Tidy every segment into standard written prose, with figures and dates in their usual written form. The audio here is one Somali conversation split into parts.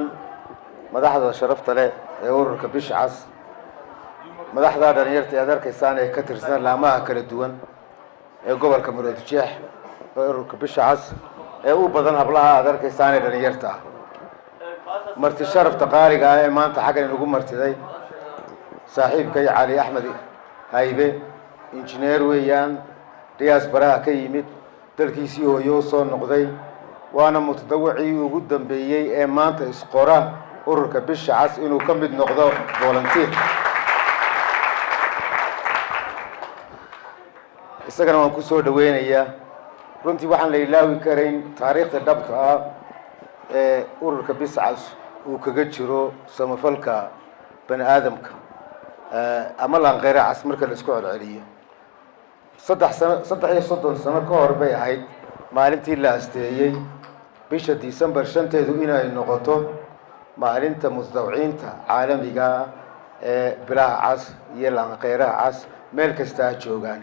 madaxda sharafta leh ee ururka bisha cas madaxda dhalinyarta ee arkaysaan ee ka tirsan laamaha kala duwan ee gobolka Maroodijeex ee ururka bisha cas ee u badan hablaha arkaysaan ee dhalinyarta ah marti sharafta qaaliga ah ee maanta xaggan ugu martiday saaxiibkay Cali Axmed Haybe injineer weeyaan diaspora ka yimid dalkiisii hooyo soo noqday waana mutadawwicii ugu dambeeyay ee maanta isqora ururka bisha cas inuu ka mid noqdo volunteer isagana waan ku soo dhaweynayaa runtii waxaan la ilaawi karayn taariikhda dhabta ah ee ururka bisha cas uu kaga jiro samafalka bani aadamka ama laanqeera cas marka la isku celceliyo 3 sano ka hor bay ahayd maalintii la asteeyay bisha December 5teedu inay noqoto maalinta mutadawwiciinta caalamiga ee bilaha cas iyo laanqeeraha cas meel kasta joogaan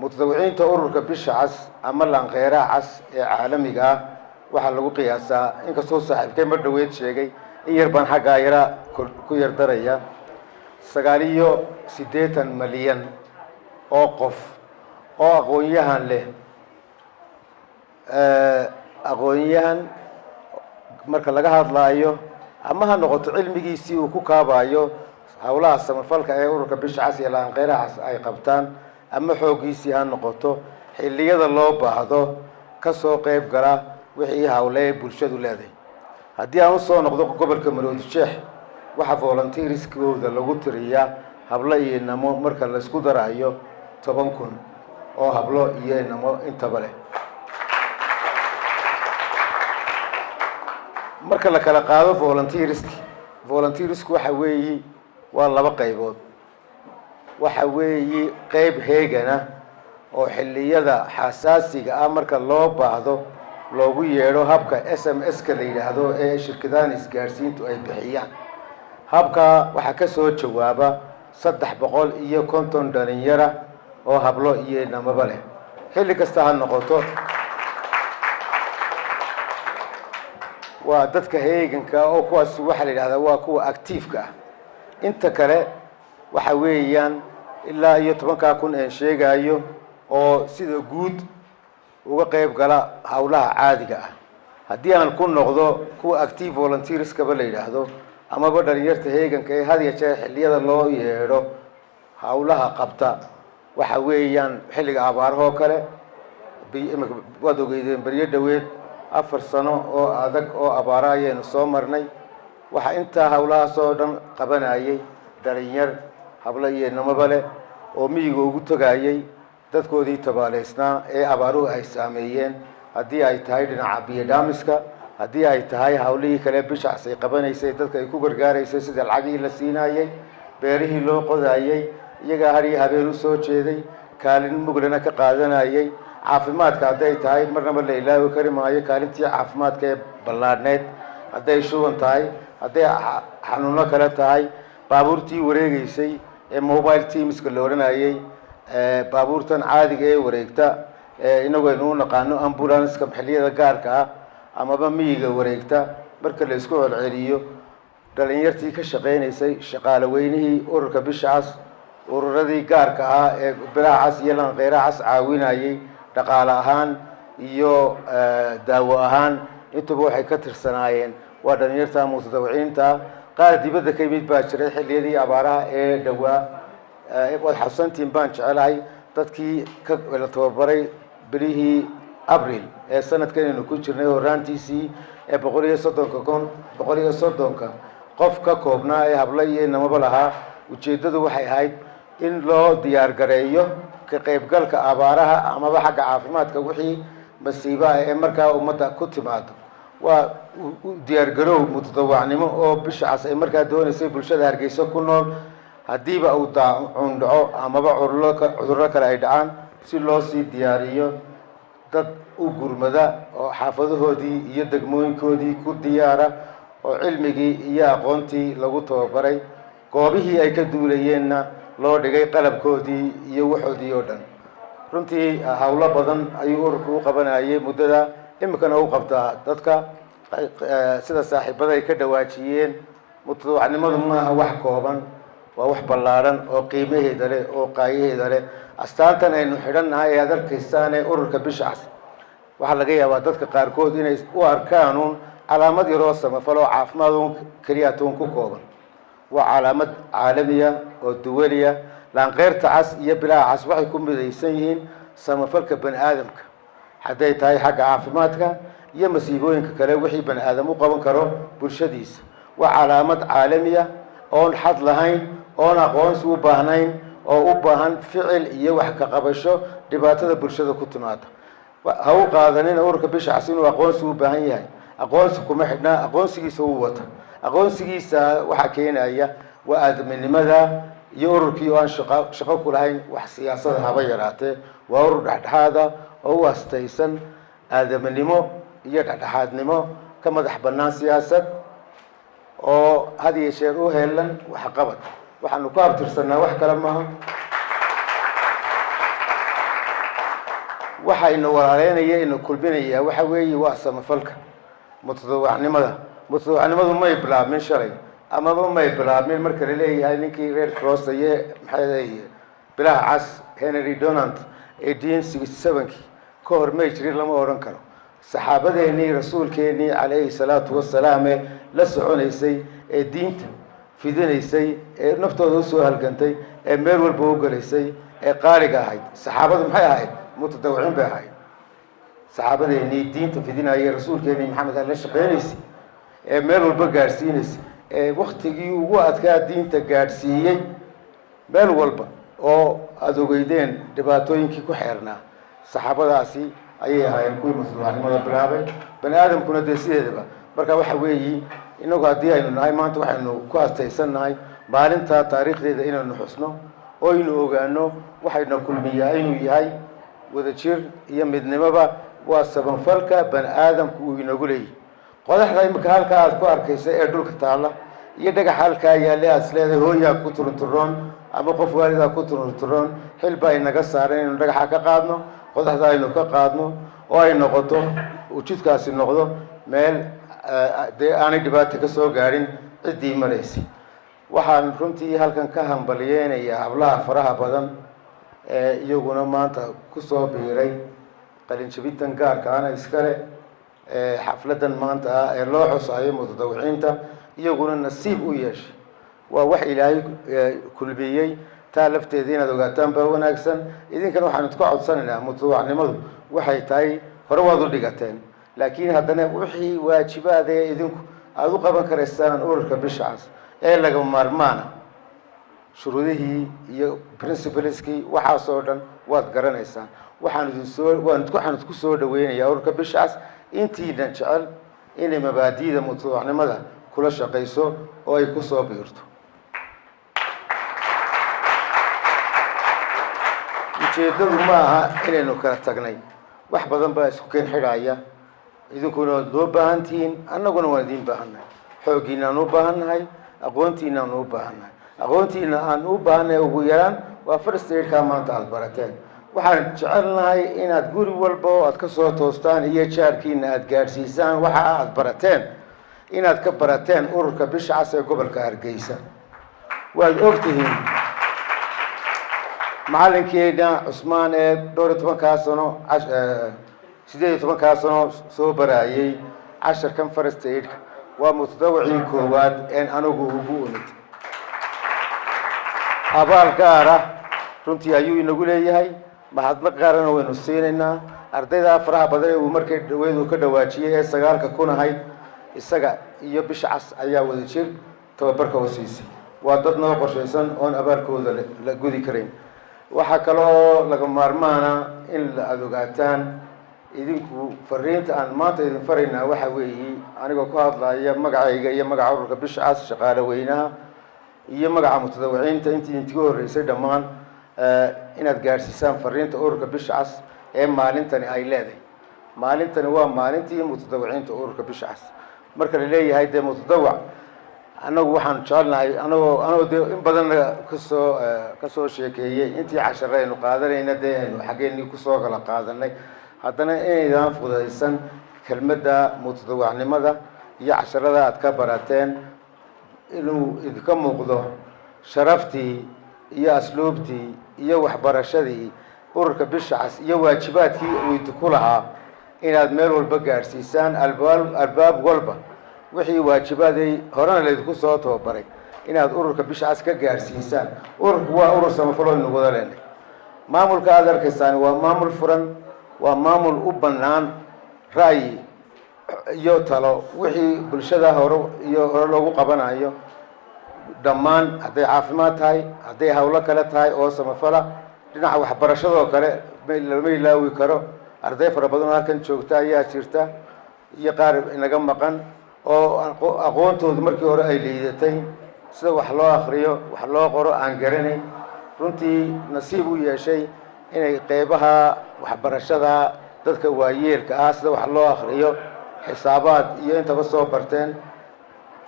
mutadawwiciinta ururka bisha cas ama laanqeeraha cas ee caalamiga waxa lagu qiyaasaa in kastoo saaxiibkay mar dhaweed sheegay in yar baan xagga yara ku yar daraya 980 milyan oo qof oo aqoon-yahan leh aqoon-yahan marka laga hadlaayo ama ha noqoto cilmigiisii uu ku kaabayo hawlaha samafalka ee ururka bisha cas iyo laanqeeraha cas ay qabtaan ama xoogiisii ha noqoto xilliyada loo baahdo ka soo qayb gala wixii hawle bulshadu leedahay haddii aan soo noqdo gobolka Maroodijeex waxa volunteerskooda lagu tiriyaa hablo iyo inamo marka la isku darayo 10,000 oo hablo iyo inamo intaba leh marka la kala qaado volunteersku waxa weeyi waa laba qaybood waxa weeyi qayb heegana oo xilliyada xasaasiga ah marka loo baahdo loogu yeero habka SMS-ka la yiraahdo ee shirkadaha isgaarsiintu ay bixiyaan habka waxa ka soo jawaaba 350 dhalinyaro oo hablo iyo inamaba leh xilli kasta ha noqoto waa dadka heeganka oo kuwaas waxa la yiraahdaa waa kuwa active-ka ah inta kale waxa weeyaan ilaa iyo 10,000 ee sheegayo oo sida guud uga qayb gala hawlaha caadiga ah haddii aan ku noqdo kuwa active volunteers ka la yiraahdo ama dhalinyarta heeganka ee had iyo jeer xilliyada loo yeero hawlaha qabta waxa weeyaan xilliga abaaraha kale waad ogeydeen bariyo dhaweed 4 sano oo adag oo abaara ayaynu soo marnay waxa inta hawlaha soo dhan qabanayay dhalinyar hablo iyo inamaba leh oo miyiga ugu tagayay dadkoodii tabaaleysnaa ee abaaruhu ay saameeyeen haddii ay tahay dhinaca biyo dhaamiska haddii ay tahay hawlihii kale bisha cas ay qabanaysay dadka ay ku gargaaraysay sida lacagii la siinayay beerihii loo qodayay iyaga hari habeen u soo jeeday kaalin muglana ka qaadanayay caafimaadka haday tahay marnaba la ilaawi kari maayo kaalintii caafimaadka ee ballaadneed haday shuban tahay haday xanuuno kale tahay baabuurtii wareegaysay ee mobile teamska la oranayay baabuurtan caadiga ee wareegta inagoo inuu naqaano ambulance-ka xilliyada gaarka ah amaba miyiga wareegta marka la isku celceliyo dhalinyartii ka shaqeynaysay shaqaale weynihii ururka bisha cas ururadii gaarka ah ee bilaha cas iyo laanqeeraha cas caawinayay dhaqaale ahaan iyo daawo ahaan intuba waxay ka tirsanaayeen waa dhalinyarta mutadawwiciinta qaar dibadda ka yimid baa jiray xilliyadii abaaraha ee dhawaa wad xasantiin baan jecelahay dadkii ka la tababaray bilihii Abriil ee sanadkan inuu ku jirnay horaantiisii ee 130 qof ka koobnaa ee hablo iyo inamaba lahaa ujeedadu waxay ahayd in loo diyaar gareeyo ka qaybgalka abaaraha amaba xagga caafimaadka wixii masiibaha ee markaa ummadda ku timaado waa diyaar garow mutadawwacnimo oo bisha cas ay markaa doonaysay bulshada Hargeysa ku nool hadiiba uu daacun dhaco amaba cudurro kale ay dhacaan si loo sii diyaariyo dad u gurmada oo xaafadahoodii iyo degmooyinkoodii ku diyaara oo cilmigii iyo aqoontii lagu tababaray goobihii ay ka duulayeenna loo dhigay qalabkoodii iyo waxoodii oo dhan runtii hawlo badan ayuu ururku u qabanayay muddada imikana u qabtaa dadka sida saaxiibada ay ka dhawaajiyeen mutadawacnimadu maaha wax kooban waa wax ballaaran oo qiimaheeda leh oo qaayaheeda leh astaantan aynu xidhannahay ee aad arkaysaan ee ururka bisha cas waxaa laga yaabaa dadka qaarkood inay u arkaan calaamad yaroo samafal oo caafimaad keliya toon ku kooban waa calaamad caalamiya oo duwaliya laanqeyrta cas iyo bilaa cas waxay ku midaysan yihiin samafalka bani aadamka hadday tahay xagga caafimaadka iyo masiibooyinka kale wixii bani aadam u qaban karo bulshadiisa waa calaamad caalamiya oon xad lahayn oon aqoonsi u baahnayn oo u baahan ficil iyo wax ka qabasho dhibaatada bulshada ku timaada ha u qaadanina ururka bisha cas inuu aqoonsi u baahan yahay aqoonsi kuma xidhnaa aqoonsigiisa uu wata aqoonsigiisa waxaa keenaya waa aadaminimada iyo ururkii oo aan shaqo ku lahayn wax siyaasada haba yaraatee waa urur dhexdhexaada oo u astaysan aadaminimo iyo dhexdhexaadnimo ka madax bannaan siyaasad oo had iyo jeer u heelan waxqabad waxaanu ku abtirsanaa wax kale maaha waxaynu walaaleynaya inu kulminaya waxa weeye waa samafalka mutadawacnimadu may bilaabmin shalay amaba may bilaabmin marka la leeyahay ninkii reer cross iyo maxay bilaha cas Henry Donant 1867 ka hor may jirin lama oran karo saxaabadeennii rasuulkeennii calayhi salaatu wassalaam la soconaysay ee diinta fidinaysay ee naftooda u soo halgantay ee meel walba u galaysay ee qaaliga ahayd saxaabadu maxay ahayd mutadawiciin bay ahayd saxaabadeennii diinta fidinayay rasuulkeennii maxamed la shaqeynaysay ee meel walba gaadhsiinaysay ee waktigii ugu adkaa diinta gaadhsiiyey meel walba oo aada ogeydeen dhibaatooyinkii ku xeernaa saxaabadaasi ayay ahaayeen kuwii mutadawacnimada bilaabay bani aadamkuna dee sideedaba marka waxa weeyi inagu haddii aynu nahay maanta waxaynu ku astaysannahay maalintaa taariikhdeeda inaynu xusno oo aynu ogaano waxayna kulmiyaa inuu yahay wadajir iyo midnimoba waa sabanfalka bani aadamku uu inagu leeyahy qodaxda imika halkaa aad ku arkaysa ee dhulka taalla iyo dhagax halkaa yaalle aad isleedahay hooyaa ku turunturoon ama qof waalidaa ku turunturoon xil baa inaga saaran inaynu dhagaxa ka qaadno qodaxda aynu ka qaadno oo ay noqoto jidkaasi noqdo meel dee aanay dhibaato ka soo gaadhin ciddii maraysay waxaan runtii halkan ka hambaliyeynayaa hablaha faraha badan ee iyaguna maanta kusoo biiray qalinjabintan gaarkaana iskale xafladan maanta ah ee loo xusayo mutadawiciinta iyaguna nasiib u yeeshay waa wax ilaahay kulmiyey taa lafteeda inaad ogaataan baa wanaagsan idinkana waxaanu idku codsanaynaa mutadawacnimadu waxay tahay hore waad u dhigateen laakiin haddana wixii waajibaada ee idinku aada u qaban karaysaan ururka bisha cas ee laga maarmaana shuruudihii iyo principleskii waxaasoo dhan waad garanaysaan waxaan idku soo dhaweynayaa ururka bisha cas intiina jecel inay mabaadi'da mutadawacnimada kula shaqayso oo ay ku soo biirto ujeeddadu ma aha inaynu kala tagnay wax badan baa isku keen xidhaya idinkuna waad noo baahan tihiin annaguna waan idiin baahannahay xooggiina aan u baahannahay aqoontiina aan u baahannahay aqoontiina aan u baahannahay ugu yaraan waa first aidkaa maanta aada barateen waxaan jecelnahay inaad guri walba oo aad ka soo toostaan iyo jaarkiina aada gaadhsiisaan waxa aada barateen inaad ka barateen ururka bisha cas ee gobolka Hargeysa waad ogtihiin macalinkeena Cusmaan ee 12 sano 18 sano soo baraayay casharkan first aid waa mutadawiciin koowaad een anigu ugu umid abaal gaar ah runtii ayuu inagu leeyahay mahadnaq gaarana waynu siinaynaa ardayda faraha badan ee uu markay dhaweedu ka dhawaajiyay ee 9 kun ahayd isaga iyo bisha cas ayaa wada jir tababarka wasiisay waa dad noo qorshaysan oon abaalkooda la gudi karayn waxaa kaloo laga maarmaana in la adogaataan idinku fariinta aan maanta idin faraynaa waxa weeye anigoo ku hadlaya magacayga iyo magaca ururka bisha cas shaqaale weynaha iyo magaca mutadawiciinta intii intiga horreysay dhammaan inaad gaadhsiisaan fariinta ururka bisha cas ee maalintani ay leedahay maalintani waa maalintii mutadawiciinta ururka bisha cas marka la leeyahay dee mutadawac annagu waxaan jecelnahay anagoo dee in badan kasoo sheekeeyey intii cashare aynu qaadanayna dee aynu xaggeenii kusoo kala qaadanay haddana inaydaan fudaysan kelmadda mutadawacnimada iyo casharada aad ka barateen inuu idinka muuqdo sharaftii iyo asluubtii iyo waxbarashadii ururka bisha cas iyo waajibaadkii uu idinku lahaa inaad meel walba gaadhsiisaan albaab walba wixii waajibaaday horena laydinku soo tababaray inaad ururka bisha cas ka gaadhsiisaan. ururku waa urur samafalo aynu wada leenahay. maamulka aad arkaysaan waa maamul furan, waa maamul u bannaan ra'yi iyo talo wixii bulshada hore loogu qabanayo dhammaan, hadday caafimaad tahay, hadday hawlo kale tahay oo samafala. dhinaca waxbarashadoo kale lama ilaawi karo. arday fara badan oo halkan joogta ayaa jirta iyo qaar inaga maqan oo aqoontoodu markii hore ay liidatay, sida wax loo akriyo wax loo qoro aan garanayn. runtii nasiib u yeeshay inay qeybaha waxbarashada dadka waayeelka ah sida wax loo akriyo, xisaabaad iyo intaba soo barteen,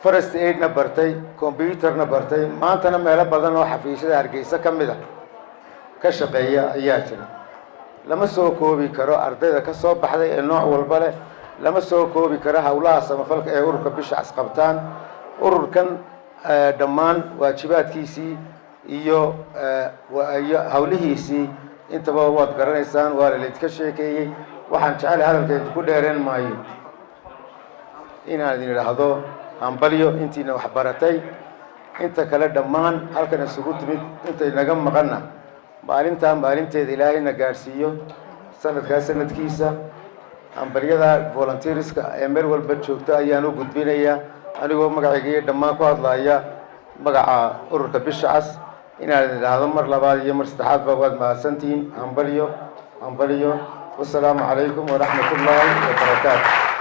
first aidna bartay, computerna bartay. maantana meelo badan oo xafiisyada Hargeysa ka mid ah ka shaqeeya ayaa jira. lama soo koobi karo ardayda ka soo baxday ee nooc walba leh, lama soo koobi karo hawlaha samafalka ee ururka bisha cas qabtaan. ururkan dhammaan waajibaadkiisii iyo hawlihiisii intaba waad garanaysaan, waa laydinka sheekeeyey. waxaan jecelahay hadalka idinku dheereen maayo inaan idin idhaahdo hambalyo intiina wax baratay. inta kale dhammaan halkan isugu timid intay naga maqanna maalinteeda ilaahayna gaadhsiiyo, sanadkaas sanadkiisa. hambalyada volunteerska ee meel walba joogta ayaan u gudbinayaa anigoo magacayga dhammaan ku hadlaya magaca ururka bisha cas inaan idhaahdo mar labaad iyo mar saddexaadba waad mahadsantihiin. hambalyo. wassalaamu calaykum waraxmatullaahi wabarakaatu.